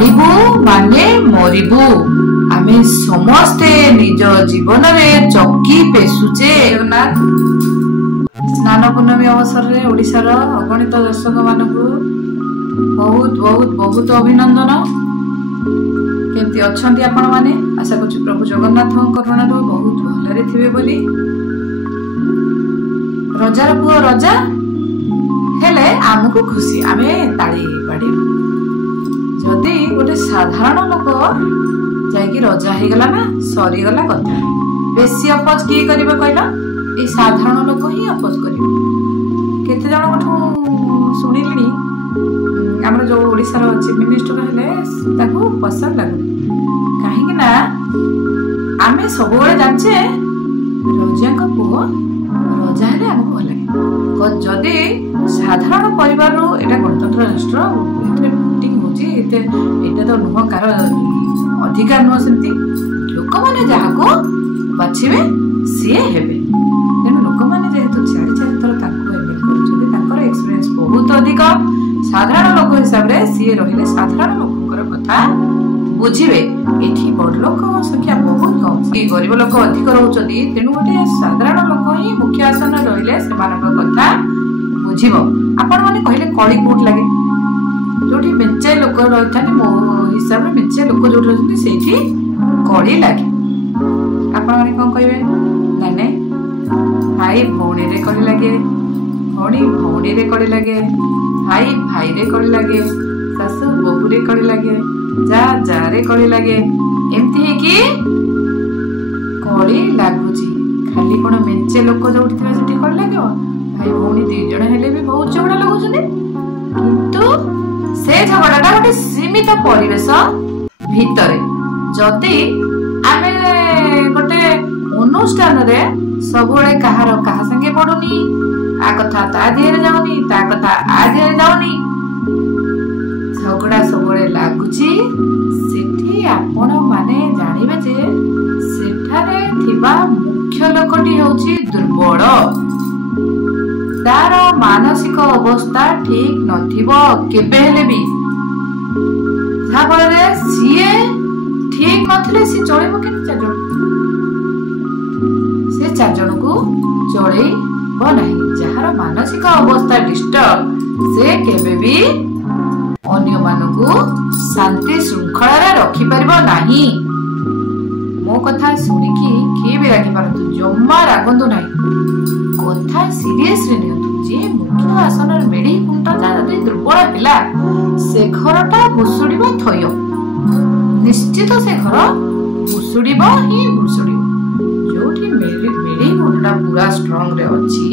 मारिबू माने मरिबू आमे समस्ते निज जीवन में चौकी पेशुचे। जगन्नाथ स्नान पूर्णमी अवसर में ओडिशार अगणित दर्शक मानकु बहुत बहुत बहुत अभिनंदन। केमती अछंती आपण माने? आशा करछु प्रभु जगन्नाथ करुणा बहुत भलरे थिबे बोली। रजार पुओ रजा हेले आमको खुशी आमे ताड़ी पाड़ी। जदि गोटे साधारण लोक जाइकी रजा हो गला ना सरीगला कथा। बेसी अपोज किए करिबे कहला? ए साधारण लोक ही अपोज करिबे। केते जण कठू सुनिलिनी हमर जो ओडिसा रो चीफ मिनिस्टर हेले ताको पसंद लागो काहे कि ना आमे सब बेले जानचे रजा को पुओ रजा हेले हमको भल लागे। जदि साधारण परिवार रो एटा गणतंत्र राष्ट्र एते वोटिंग होची एटा तो नुह कार अधिकार नुह सेमती लोक माने जाहाको बाछिबे सिए हेबे। तेणु लोक माने जेहेतु 4 थर ताको एमएल करछले ताकर एक्सपीरियंस बहुत अधिक। साधारण लोक हिसाब रे सिए रहिले साधारण लोककर कथा बुझिबे। एठी बड़ लोक संख्या बहुत कम ए गरीब लोक अधिक रहउचदी। तेणु गोटे साधारण लोक ही मुख्य आसन रहिले सेमानक कथा बुझिबो। आपण माने कहले कळी कोट लागे जोठी मेंचे लोक रहथानी मो हिसाब रे मेंचे लोक जोठ रहथानी सेठी कळी लागे। आपण माने कोन कहबे? नाने भाई भौणी रे कळी लागे, भौणी भौणी रे कळी लागे, भाई भाई रे कळी लागे, सासु बहु रे कळी लागे, जा जा रे कळी लागे। एमती हे कि कळी लागुची खाली कोन मेंचे लोक जोठी थिबे सेठी कळी लागेबो? भाई भौणी दी जण हेले भी बहुत झगड़ा लगुछने। किंतु से झगड़ाटा गोटे सीमित परिवेश भितरे जदि आमे गोटे अनुष्ठान रे सबुळे कहार कहा संगे पडुनी आ कथा ता देहरे जाउनी ता कथा आ देहरे जाउनी झगड़ा सबुळे लागुची सेठी आपण माने जानिबे जे सेठारे थिबा मुख्य लोकटी होची दुर्बल। तार मानसिक अवस्था ठीक नथिबो केबे हेले भी जाफल सीए ठीक नथिले सी चलेबो के 4 जण से 4 जण को चलेबो नाही। जहार मानसिक अवस्था डिस्टर्ब से केबे भी अन्य मानकु शांति श्रृंखला रे रखि परबो नाही। मो कथा सुनिकी के भी राखि पारतु जम्मा रागंदु नाही कथा सीरियस रे नियतु जे मुख्य आसन मेडी कुंटा जदि दुर्बल पिला से घरटा भुसुड़ीबो थय निश्चित से घर भुसुड़ीबो ही भुसुड़ीबो। जोठी मेडी कुंटा पूरा स्ट्रांग रे अछि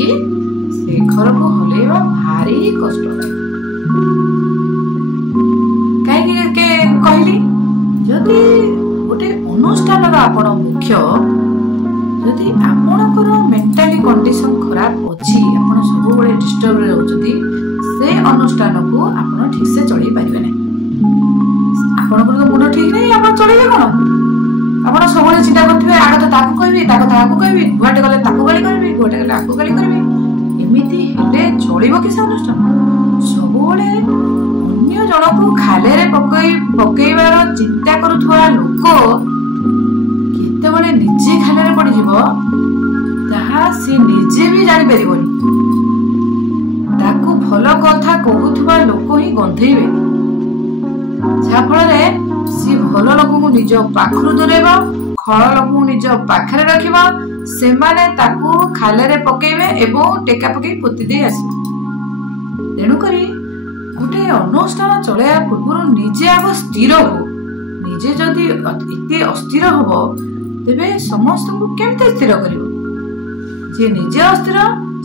से घर को हलेबा भारी कष्ट लागे। काहे के कहली जदि गोटे अनुष्ठान रा आपण मुख्य जदि आपणकर मेंटाली कंडीशन खराब अछि आपण सब बेले डिस्टर्ब रे रहउछथि से अनुष्ठान को आपण ठीक से चली पारिबे नै। आपणकर तो मुंड ठीक नै आपण चलीबे कोन? आपण सब बेले चिंता करथिबे आग तो ताकू कहबी ताको ताकू कहबी गुआटे गले ताकू गाली करबी गुआटे गले आकू गाली करबी एमिति हेले चलीबो कि से अनुष्ठान? सब बेले अन्य जण को खाले रे पकईबार चिंता करूथवा लोक केतेबेले निजे खाले रे पड़ी जीवो ताहा से निजे भी जानि परिबोनी। ताकू भलो कथा कहूथवा लोक ही गंधेइबे जाफल रे सी भलो लोक को निज पाखरु दुरेबो खळ लोक को निज पाखरे रखिबो सेमाने ताकू खाले रे पकईबे एवं टेका पकई पोती दे आसी। तेणु करी गोटे अनुष्ठान चलैया पूर्व निजे आग स्थिर हो। निजे जदि एते अस्थिर हबो तेबे समस्त को केमते स्थिर करिवो? जे निजे अस्थिर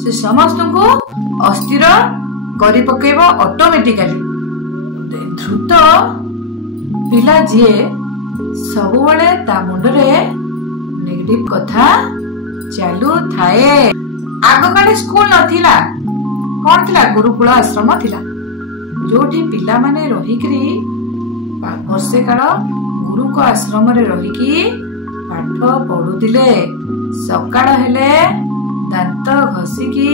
से समस्त को अस्थिर करि पकेबो ऑटोमेटिकली। द्रुत पिला जे सब बेले ता मुंड रे नेगेटिव कथा चालू थाए। आग काले स्कूल नथिला कोन थिला गुरुकुल आश्रम थिला जोठी पिला माने रहिकरी वर्षे काल गुरु को आश्रम रे रहिकी पाठ पढुतिले। सकाळ हेले दांत घसिकी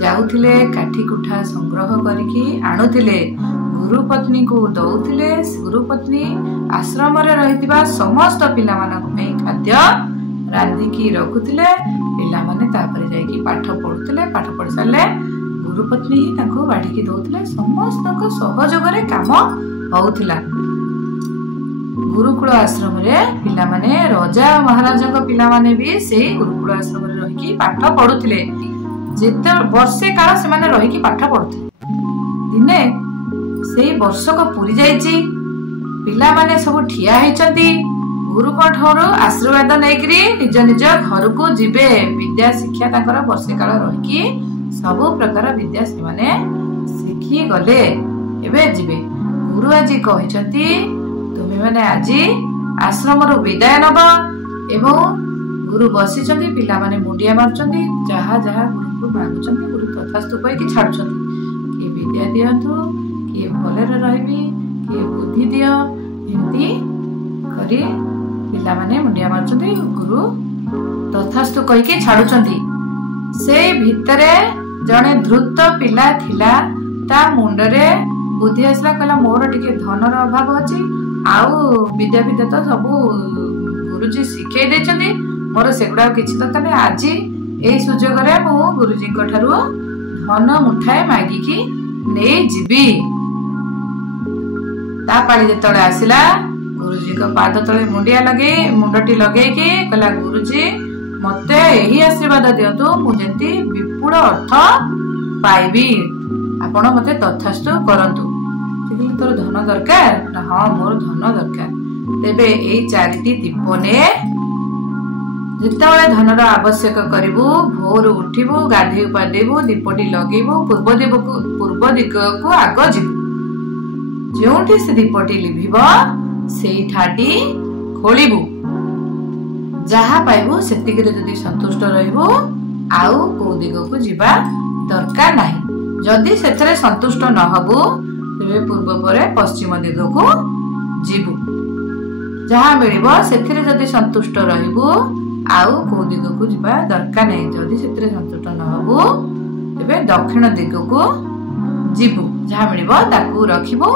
जाउथिले काठी कुठा संग्रह करिकी आणुथिले। गुरुपत्नी को दौथिले। गुरुपत्नी आश्रम रे रहितिबा समस्त पिला मानक पे खाद्य रांधिकी रखुथिले। पिला माने तापरे जाईकी पाठ पढुथिले। पाठ पढि सारले गुरुपत्नी ही ताको बाढिकी दौथिले। समस्त को सहयोग रे काम होउथिला। गुरुकुल आश्रम रे पिला माने राजा महाराजा को पिला माने भी से गुरुकुल आश्रम रे रहिकी पाठ पढुथिले। जेते वर्षे काल से माने रहिकी पाठ पढुथिले। दिने से वर्ष को पूरी जाइची। पिला माने सब ठिया हेचंती। गुरु को ठोर आशीर्वाद नेकरी निज निज घर को जिबे। विद्या शिक्षा ताकर वर्षे काल रहिकी सब प्रकार विद्या से माने शिखी गले। एबे जिबे। गुरु आजी कहिसंती तुमे माने आजी आश्रम रो विदाय नब। एवं गुरु बसिचंती। पिला माने मुंडिया मारचंती। जहा जहा गुरु को मांगुचंती गुरु तथास्तु कहि कि छाडुचंती। कि विद्या दियंतु, कि भलरे रहबी, कि बुद्धि दियो। एमती करी पिला माने मुंडिया मारचंती। गुरु तथास्तु कहि कि छाडुचंती। से भितरे जणे धृत पिला थिला। ता मुंडरे बुद्धि आसला। कहला मोर टिके धनर अभाव अछि। आउ विद्या विद्या तो सब गुरुजी शिखै देछंती। मोर सेगुडा किछि दरकार नै। आज एई सुजोग रे मु गुरुजी को ठारू धन मुठाए मागी की नै जिबी। ता पाली जेतळे आसिला गुरुजी को पाद तळे मुंडिया लगे मुंडटी लगे कि कहला गुरुजी मते एही आशीर्वाद दियंतु मु जेंती विपुल अर्थ पाइबी। आपण मते तथास्तु करंतु। ठीक तोर धन दरकार ना? हां मोर धन दरकार। तेबे एई चारिटी दीपने जेतेबेले धनर आवश्यक करिवु भोर उठिबु गाधेइ पादेबु दीपटी लगेबु पूर्व दिग को आग जिबु। जोंठी से दीपटी लिभिबो सेई ठाटी खोलिबु। जहा पाइबु सेतिकरे जदि संतुष्ट रहिबु आउ को दिग को जिबा दरकार नाही। जदि सेथरे संतुष्ट न हबु तेबे पूर्व परे पश्चिम दिग को जिबु। जहा मिलिबो सेथिरे जदि संतुष्ट रहिबु आउ को दिग को जिबा दरकार नाही। जदि सेथिरे संतुष्ट न हबु तेबे दक्षिण दिग को जिबु। जहा मिलिबो ताकू रखिबु।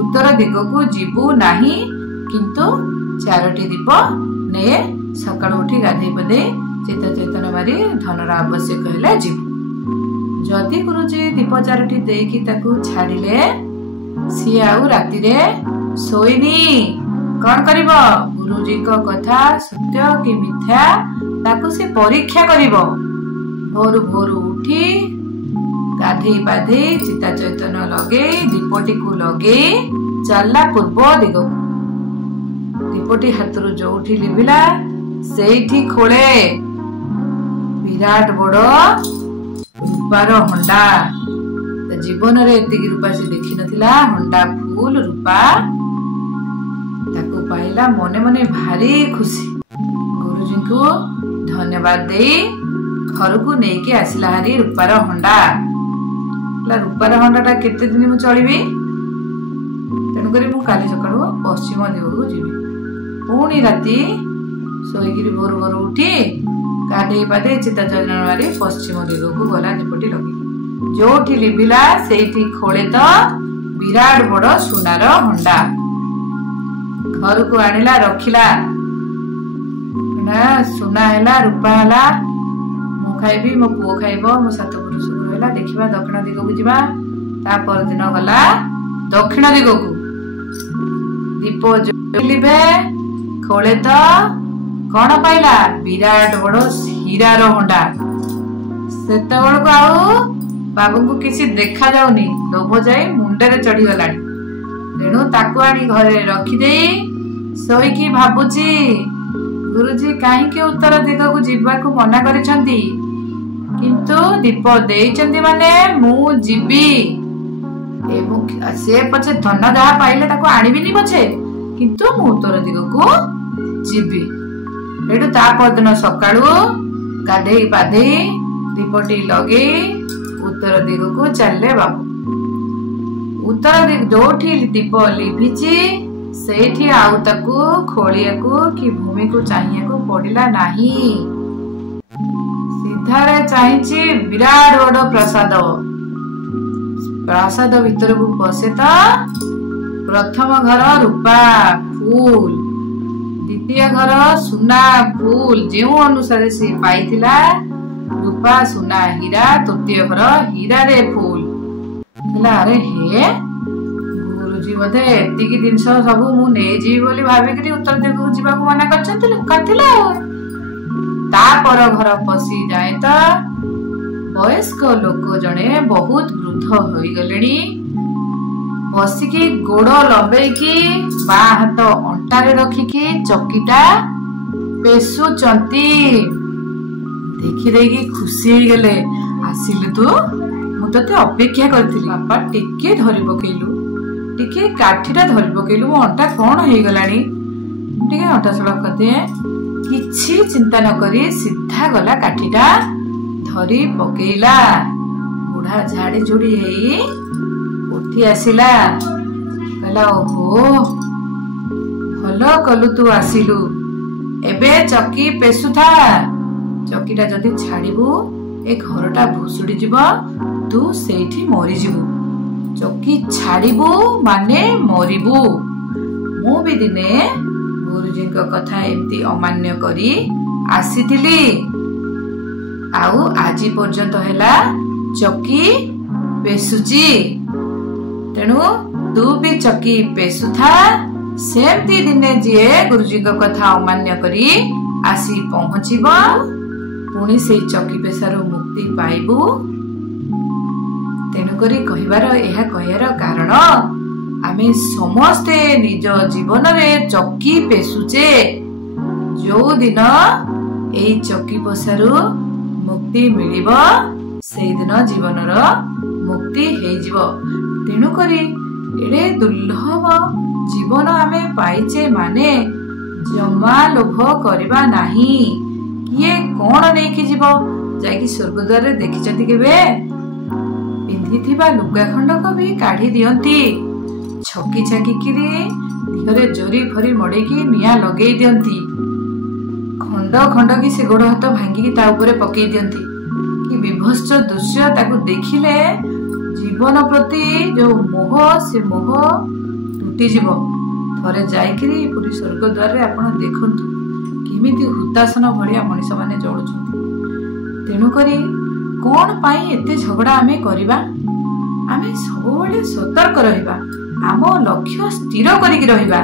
उत्तर दिग को जिबु नाही। किंतु चारोटी दीप ने सकाळु उठी गाधेइ पदे चित्त चेतन मारी धनर आवश्यक हेले जिबु। जदि गुरुजी दीप चारोटी देकी ताकू छाडिले सी आउ राति रे सोइनी कौन करिबो? गुरुजी को कथा सत्य कि मिथ्या ताकू से परीक्षा करिबो। भोर भोर उठी गाधेइ पाधेइ चिता चैतन्य लगे दीपटी को लगे चलला पूर्व दिग। दीपटी हाथरू जोठी लिभिला सेठी खोले विराट बड़ रूपार हंडा। जीवन रे एतिकी रूपा से देखि नथिला। हंडा फूल रूपा ताको पाइला मने मने भारी खुशी। गुरुजी को धन्यवाद दे घर को नेकी आसिला हारी रूपार हंडा। रूपार हंडाटा केते दिन मु चलिबी। तेणुकरी मु काली सकाळु पश्चिम दिग को जीवी। पुणी राति सोईगिरी भोर भोर उठी गाधेइ पाधेइ चिता चैतन्य मारी पश्चिम दिग को गला दीपटी लगे। जोठी लिभिला सेठी खोले तो विराट बड़ सुनार हंडा। घर को आनिला रखिला। सुना हैला रूपा हैला। मु खाइबी मो पुओ खाइबो मो सात पुरुष रहला। देखिबा दक्षिण दिग को जिबा। ता पर दिन गला दक्षिण दिग को। दीप जोलिबे खोले तो कौन पाइला? विराट बड़ हीरार हंडा। सेतेबेल को आउ बाबू को किसी देखा जाउनी। लोभ जाई मुंडरे चढ़ी गलानी। तेणु ताकू आनी घरे रखिदे सोईकी भाबुची गुरुजी कहीं उत्तर दिग को जीवा को मना करिसंती। किंतु दीप देइचंती माने मु जीवी। एवं से पछे धन जहा पाइले ताको आनिबिनी पछे किंतु मु उत्तर दिग को जीवी। एडु ता परदिन सकाळु गाधेइ पाधेइ दीपटी लगे उत्तर दिग को चलले बाबू। उत्तर दिग जोठी दीप लिभिची सेठी आउ ताकू खोलियाकू कि भूमि को चाहियाकू पड़िला नाही। सीधारे चाहिची विराट बड़ प्रसाद। प्रासाद भीतर को पशे तो प्रथम घर रूपा फूल, द्वितीय घर सुना फूल जो अनुसार से पाइथिला रूपा सुना हीरा, तृतीय घर हीरा रे फूल। अरे हे गुरुजी बोधे एतिकी जिनस सब मु नहीं जीवी बोली भाविक उत्तर दिगु जीवा मना करथिला। तापर घर पशि जाए तो वयस्क लोक जड़े बहुत वृद्ध हो गले, बसिकी गोड़ लंबेकी बा हाथ अंटारे रखिकी चकीटा पेशुचंती। देखी देखी खुशी हो गले, आसिलु तू मु तते अपेक्षा करथिली। बापा टिके धरि पकेलु, टिके काठीटा धरि पकेलु, मो अंटा कोन हो गलानी, टिके अंटा सड़क करते किछि चिंता न करी सीधा गला काठीटा धरी पकेला। बुढ़ा झाड़ी झुड़ी हेई उठी आसिला, कहला ओहो भलो कलु तू आसिलु, एबे चकी पेशुथा। चकीटा जदि छाड़िबू ए घरटा भुसुड़ी जीव, तू सेठी मरी जीवु। चकी छाड़िबू माने मरिबू। मु भी दिने गुरुजी कथा एमती अमान्य करी आसीथिली, आउ आजी पर्यंत हैला चकी पेशुची। तेणु तू भी चकी पेशुथा। सेमती दिने जीए गुरुजी कथा अमान्य करी आसी पहुंचीब, पुणी से चकी पेशारू मुक्ति पाइबू। तेणुकरी कहिबार एहा कहियार कारण आमे समस्ते निज जीवन रे चकी पेशुचे। जो दिन एई चकी पेशारू मुक्ति मिलिब से दिन जीवनर मुक्ति हेजिब। तेणुकरी एडे दुर्लभ जीवन आमे पाइचे माने जमा लोभ करबा नाही। किए कौन नहीं कि जीव जाकि स्वर्गद्वार रे देखिचंती केबे? पिंधिथिबा लुगा खंडक भी काढ़ी दियंती, छकी छकी किरी दिहरे जोरी फरी मड़ेकी निया लगेई दियंती, खंड खंड की से गोड़ हाथ भांगी ता ऊपर पकई दियंती। कि विभत्स दृश्य ताकू देखिले जीवन प्रति जो मोह से मोह टूटी जीव। थरे जाइकरी पूरी स्वर्गद्वार रे आपण देखंतु केमिति हुतासन भलिया मनीष माने जळुछंती। तेणुकरी कौन पाई एते झगड़ा आमे करिबा? आमे सबोले सतर्क रहिबा, आम लक्ष्य स्थिर करिक रहिबा।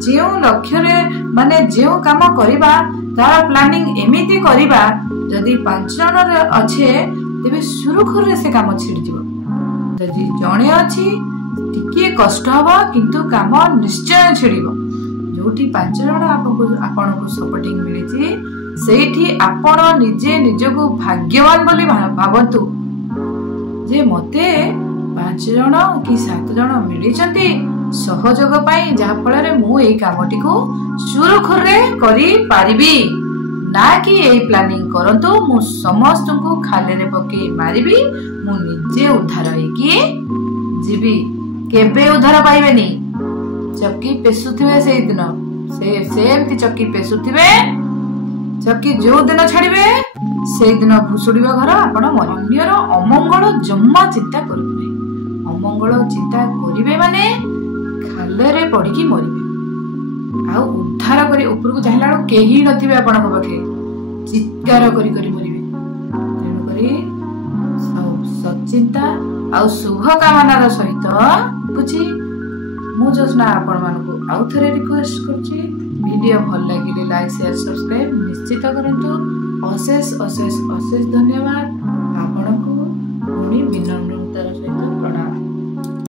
जेउ लक्ष्य रे माने जेउ काम करिबा तार प्लानिंग एमिति करिबा जदि 5 जन रे अच्छे तेबे सुरुखुर रे से काम छिड़ जिवो। जदि जणे अछि टिके कष्ट हबो किंतु काम निश्चय छिड़िबो। जोठी 5 जन आपनको सपोर्टिंग मिलिछि सेठी आपण निजे निजको भाग्यवान बोली भावंतु जे मते 5 जन कि 7 जन मिलिछंती सहयोग पाई, जहा फल रे मु एई कामटी को सुरुखुर रे करि पारिबी। ना कि एई प्लानिंग करंतु मु समस्त को खाले रे पके मारिबी, मु निजे उद्धार हेकी जीवी। केबे उद्धार पाइबेनी? चक्की पेशुथिबे से दिन सेमती चक्की पेशुथिबे। चक्की जो दिन छाड़िबे से दिन भुसुड़िबे घर, आपण अन्यर अमंगल जम्मा चिंता करबे। अमंगल चिंता करिवे माने खाले रे पड़िकी मरिबे। आ उद्धार करी ऊपर को जाहिला केही नथिबे आपणक पाखे, चित्कार करी करी मरिबे। तेणु करी सचिंता आ शुभ कामनार सहित बुझी मु जोजना आपण मानकु आउ थरे रिक्वेस्ट करछि, वीडियो भल लागिले लाइक शेयर सब्सक्राइब निश्चित करंतु। अशेष अशेष अशेष धन्यवाद।